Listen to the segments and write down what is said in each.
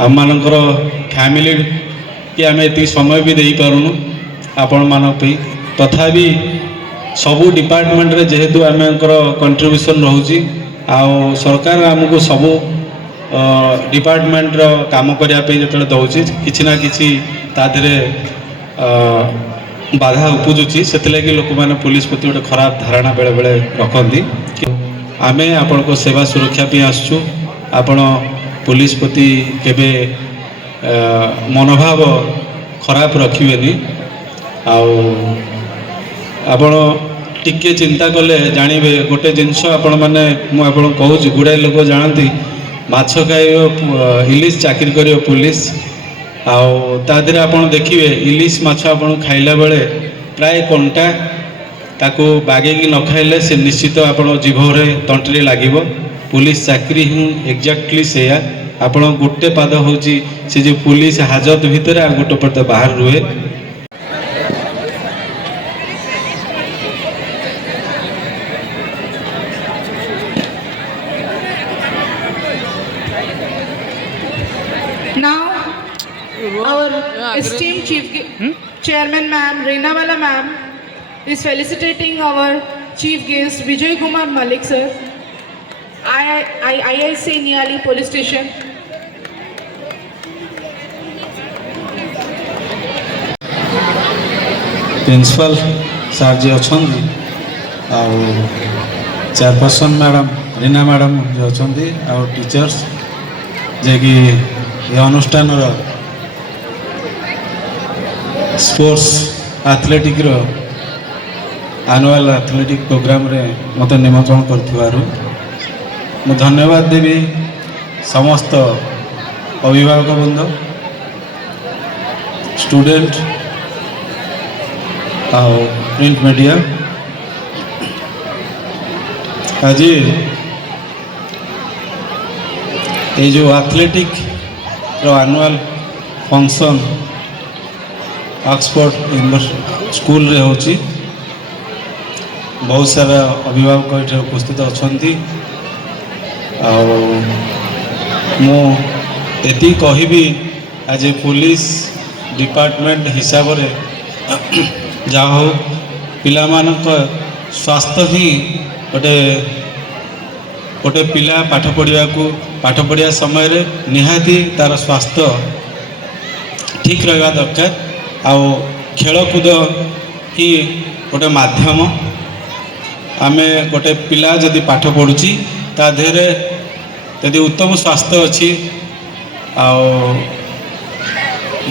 आमମାନଙ୍କର family कि आम ये समय भी दे पारुनु आपण मान तथापि सबू डिपार्टमेंट रे जेहेतु आम कंट्रीब्यूशन रोचे आउ सरकार आमको सबू डिपार्टमेंट रो काम करने जो दौर कि ना कि तादे बाधा उपजुची से लोक मैंने पुलिस प्रति गोटे खराब धारणा बेले बेले रखती आम आपण को सेवा सुरक्षा भी आसचु आपण पुलिस प्रति केबे मनोभाव खराब रखिए आपण टिके चिंता कले जानवे गोटे जिनस आपण मैंने मुझे कहूँ गुड़ाए लोक जानती माछ खाइ इलिश चाकरी कर पुलिस आदि आप देखिए इलिश माछ आप खाइला बेले प्राय कंटा ताको बागेकी न खाइले से निश्चित आप जीभरे तंटी लगे पुलिस चाकरी ही एक्जाक्टली से आप गोटे पाद हूँ से जो पुलिस हाजत भितर आ गोटे पाद बाहर रुहे। Now, our esteemed Chairman Ma'am, Reenawala Ma'am, is felicitating our Chief Guest Vijay Kumar Malik Sir, IIC Niali Police Station. Principal sir ji अच्छा चेयरपर्सन मैडम रीना मैडम जो अच्छा टीचर्स जे कि ये अनुष्ठान sports athletic annual athletic programme रे मत निमंत्रण कर धन्यवाद देवी समस्त अभिभावक बंद स्टूडेंट प्रिंट मीडिया आज ये जो athletic annual function Oxford university school रे होची बहुत सारा अभिभावक ये उपस्थित अच्छा मुझे कहबी आज पुलिस डिपार्टमेंट हिसाब से जहा हो पिला स्वास्थ्य ही गोटे गोटे पिला पाठ पढ़ा समय रे निहाती तार स्वास्थ्य ठीक रहा दरकार आउ खेलकूद ही गोटे माध्यम आम गोटे पिला जदि पाठ पढ़ुची ता देहरे यदि उत्तम स्वास्थ्य अच्छी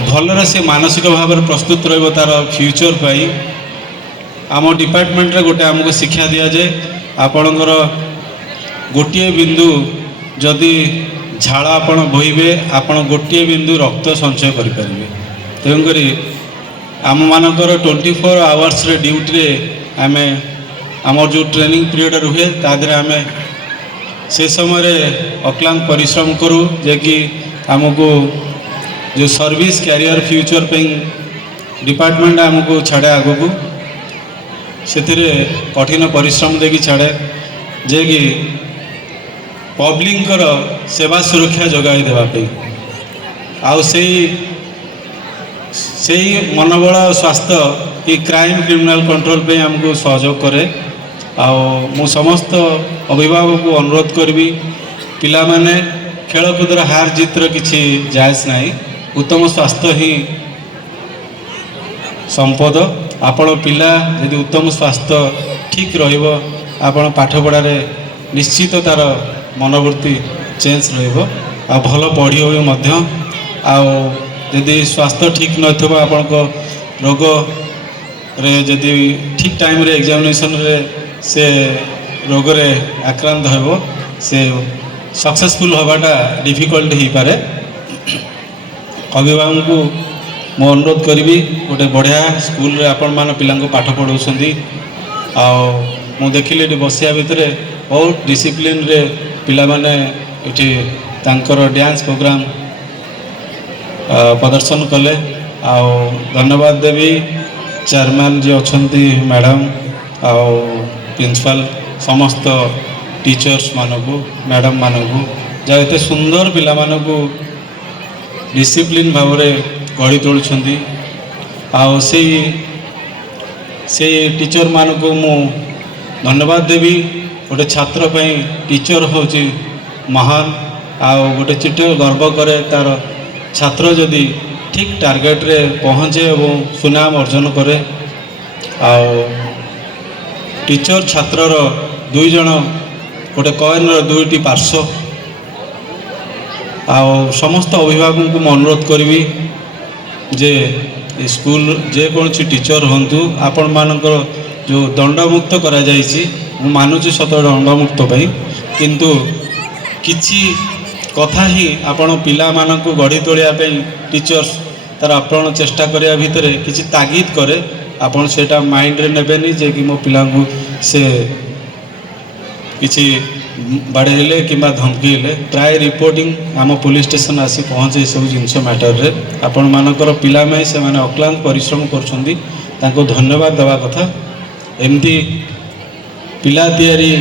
भलरे से मानसिक भाव में प्रस्तुत रही तार फ्यूचर पाई आम डिपार्टमेंट रे गोटे आमको शिक्षा दि जाए आपणकर गोटे बिंदु जदि झाड़ आपण बोइबे आपण गोटे बिंदु रक्त संचय करें तेणुक आम मानकर 24 आवर्स रे ड्यूटी रे आम आमर जो ट्रेनिंग पीरियड रुहे तादे आम से समय अक्लांत परिश्रम करूँ जे कि आमको जो सर्विस कैरियर फ्यूचर पे डिपार्टमेंट आमको छाड़े आगो को से कठिन परिश्रम देकी छाड़े जे कि पब्लिक सेवा सुरक्षा जगाई देवाई आउ से मनोबल स्वास्थ्य कि क्राइम क्रिमिनल कंट्रोल पे आमको सहयोग करे मु समस्त अभिभावक को अनुरोध करी पिला माने खेलकूदर हार जीतर किसी जायज नहीं उत्तम स्वास्थ्य ही संपद आपण पिला यदि उत्तम स्वास्थ्य ठीक रहिबो आपण पाठ पढ़ारे निश्चित तार मनोवृत्ति चेंज रहिबो आ भल पढ़ियो मध्य आदि स्वास्थ्य ठीक नथिबो आपनको रोग रे यदि ठीक टाइम रे एग्जामिनेशन रे से रोग रे आक्रांत हेबो से सक्सेसफुल होबाटा डिफिकल्ट ही पारे अभिभावक को मो अनुरोध करी गोटे बढ़िया स्कूल रे आपण मान पिला पाठ पढ़ाऊँगी मु देखिली ये बसिया भितर बहुत डिसिप्लिन रे पिला माने इठी तांकर डांस प्रोग्राम प्रदर्शन कले धन्यवाद देवी चेयरमैन जी अच्छा मैडम प्रिंसिपल समस्त टीचर्स मानक मैडम मानक जहाँ एत सुंदर पिला मानक डिसिप्लिन भाव में गढ़ी तोलुछंती आउ से टीचर मान को मु धन्यवाद देवी। गोटे छात्र पे टीचर हूँ महान आउ गोटे टीचर गर्व करे तार छात्र जदि ठीक टार्गेट रे पहुँचे और सुनाम अर्जन करे। आउ टीचर छात्रर दुई जन गोटे कॉइन दुईटी पार्श्व आउ समस्त अभिभावक को अनुरोध करी जे स्कूल जेकोसी टीचर हूँ आपण मानकर जो दंडमुक्त करा जाइछि मु मानुछि सत दंडमुक्त पाई किंतु किछि कथा ही आपण पिला मानकु गढ़ी तोलिया पई टीचर्स तार आपण चेष्टा करिया भितरे किछि तागिद करे आपण सेटा माइंड रे नेबेनी जे कि मो पिला को से किछि बाड़ेले किंबा धमकीले प्राय रिपोर्टिंग आम पुलिस स्टेशन आसी पहुँचे सब जिनस मैटर रे आपण मानकर पिला में से माने अक्लांत परिश्रम करछंदी तांको धन्यवाद देवा कथा। एमती पिला तैयारी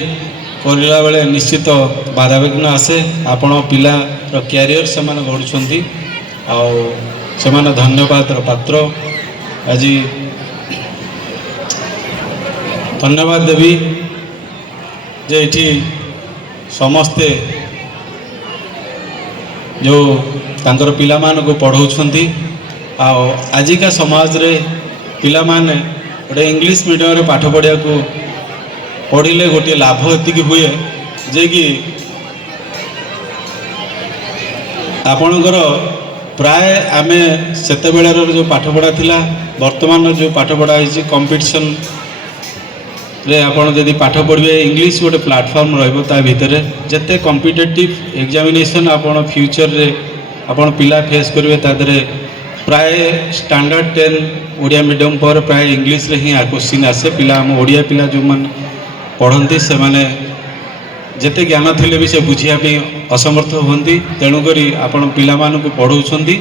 करला बेले निश्चित बाधाविघ्न आसे आपण पिला कैरियर से माने गढ़ुछंदी आउ से माने धन्यवाद पात्र। आज धन्यवाद देवी जे एठी समस्ते जो तांकर पिला मान को पढ़ाउछंती आजिका समाज रे पिला माने गोटे इंग्लिश मीडियम रे पाठ पढ़िया को पढ़िले गोटे लाभ एतिक हुए जे कि आपणकर प्राय आमे सेते बेलार जो पाठ पढ़ा थिला वर्तमान जो पाठ पढ़ा है कंपटीशन रे आपण जदि पाठ पढ़िए इंग्लिश गोटे प्लेटफॉर्म रहिबो ता भितर जते कॉम्पिटिटिव एग्जामिनेशन आपण फ्यूचर रे आपण पिला फेस करिवे ता दरे प्राय स्टैंडर्ड 10 ओडिया मीडियम पर प्राय इंग्लिश रे ही क्वेश्चन आसे। पिला हम ओडिया पिला जो मन पढ़ंती से माने जते ज्ञान थिले भी से बुझिया पे असमर्थ होंती तेणु करी आपण पिला मान को पढ़ौछंती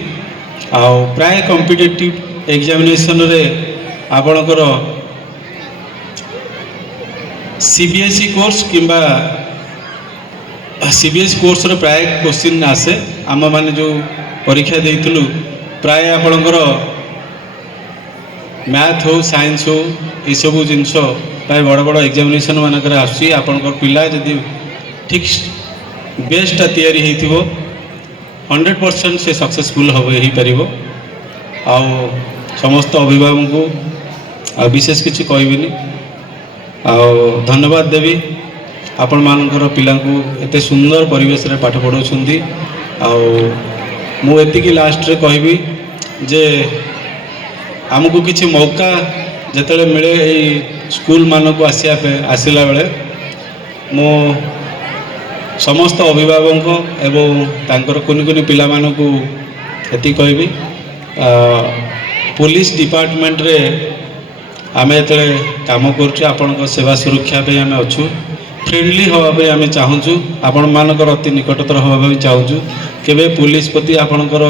आ प्राय कॉम्पिटिटिव एग्जामिनेशन रे आपणकर सीबीएसई कोर्स किंबा सीबीएसई कोर्स रे प्राय क्वेश्चन आसे। आम माने जो परीक्षा देइतलु प्राय आपणकर मैथ हो साइंस हो ये सब जिनस प्राय बड़ बड़ एग्जामिनेशन मानकर आसी आपणकर पिला जदि ठीक बेस्टा तैयारी होइथिबो 100% से सक्सेसफुल हो पारिबो। आ समस्त अभिभावक को विशेष किसी कहबिनी धन्यवाद देवी आपण मानकर पिला को एते सुंदर परिवेश रे पाठ पढ़ाउछंती। मु एतिकी लास्ट रे कहबी जे आमको किसी मौका जतले मिले एई स्कूल मान को आसिला बेले मो समस्त अभिभावक एवं तांकर कुनि कुनि पिला मान को एति कहबी पुलिस डिपार्टमेंट रे आमे जो काम करुँ आपण सेवा सुरक्षा पे आमे अच्छु फ्रेंडली होगा आमे चाहूँ आपण मानकर अति निकटतर होगा चाहूँ केबे पुलिस प्रति आपणकर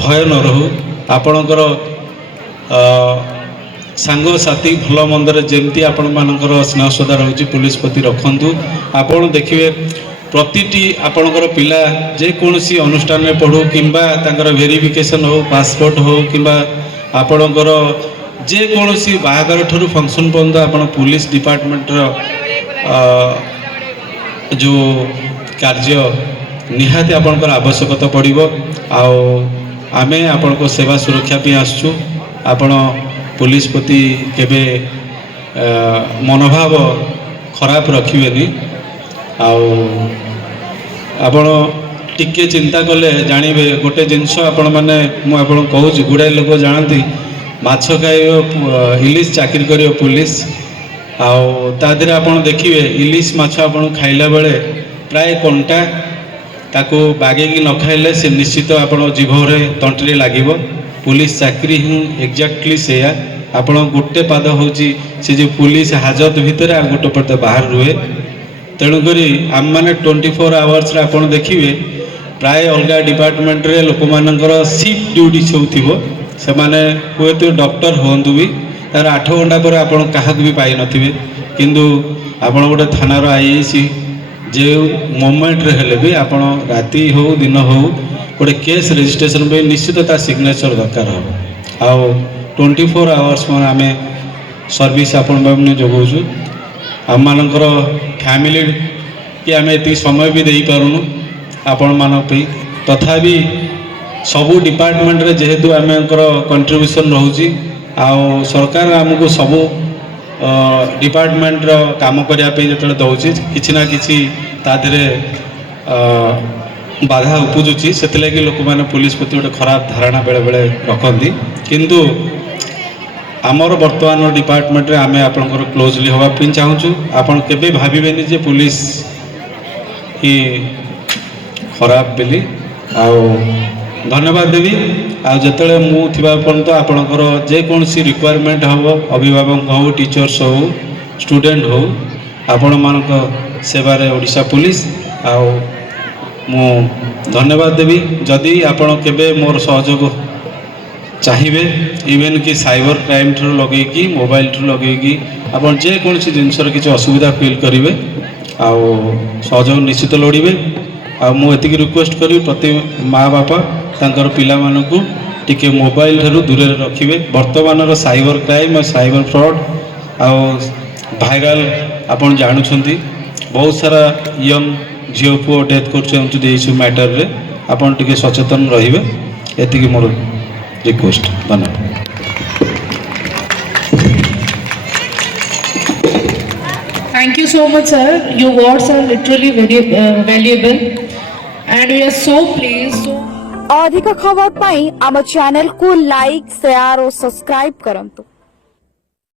भय न रहू आपणकर सांग साथी भल मंदर जमती आपण मानकर स्नेह श्रद्धा रोचे पुलिस प्रति रखंतु। आपण देखिए प्रतिटी आपणकर पिला जेकोसी अनुष्ठान में पढ़ू किंबा तांकर वेरिफिकेशन हो पासपोर्ट हो किंबा आपणकर जेकोसी बाहागर ठू फंक्शन पर्यंत आप पुलिस डिपार्टमेंट जो कार्य निहाती आपणकर आवश्यकता पड़ो आमे आपण सेवा सुरक्षा पे आसचु आपण पुलिस प्रति केबे मनोभाव खराब रखिबेनी आपण टिके चिंता कले जानवे गोटे जिनस आपण माने मु आपण कहूँ गुड़ाए लोक जानती माछ खाइ इलिश चाकरी कर पुलिस आदि आप देखिए इलिश माछ आप खाइला बेले प्राय कंटा ताको बागे न खाइले से निश्चित आप जीभरे तंटी लगे पुलिस चाकरी ही एक्जाक्टली से आप गोटे पाद हूँ से जो पुलिस हाजत भितर आ गोटे पद बाहर रुहे तेणुक आम मैंने 24 आवर्स आप देखिए प्राय अलग डिपार्टमेंट रे लोक मानकर शिफ्ट ड्यूटी सब थी से माने हुए तो डॉक्टर हूँ भी तार 8 घंटा पर आप भी पाई नथिबे किंतु आप गोटे थानार आईएसी जो मोमेंट रे हेले भी आप राति हो दिन हो गोटे केस रजिस्ट्रेशन पे निश्चित ता सिग्नेचर दरकार हम आउ 24 आवर्स में आम सर्विस आपण मैंने जोगाऊँ आम मानकर फैमिली कि आम ये समय भी दे पारुनु आपण मान तथापि सबू डिपार्टमेंट रे जेहेतु आम कंट्रीब्यूशन रोचे आउ सरकार आमको सबू डिपार्टमेंट काम करने जो दौर कि ना कि बाधा उपजुची से लोक मैंने पुलिस प्रति गोटे खराब धारणा बेले बेले रखती किंतु आमर बर्तमान डिपार्टमेंट रे आमे आपनकर क्लोजली होगा चाहूँ आपन केबे भाबिबेनी जे पुलिस ही खराब बेली आउ धन्यवाद देवी आ जिते मुझे आपणकर जेकोसी रिक्वायरमेंट हम अभिभावक हो टीचर्स हो स्टूडेंट हो आपण मान सेवारे ओडिशा पुलिस आउ मु धन्यवाद देवी जदि आपण केबे मोर सहयोग चाहिए इवेन कि साइबर क्राइम ठू लगे मोबाइल ठू लगे आपन जेकोसी जिनसर किसी असुविधा फील करेंगे आउ सहयोग निश्चित लोड़े आ मुझे रिक्वेस्ट करी प्रति माँ बापा तांकर पिला मानकु टिके मोबाइल ठारू दूर रखिए वर्तमान साइबर क्राइम और साइबर फ्रॉड आउ भाइराल आपन जानुछंती बहुत सारा यंग झील पुओ डेथ कर मैटर रे आपन टिके सचेतन रहिबे एतिकी मोर रिक्वेस्ट धन्यवाद। Thank you so much, sir. Your words are literally very valuable, and we are so pleased. अधिक खबर पाई आम चैनल को लाइक शेयर और सब्सक्राइब करंतु।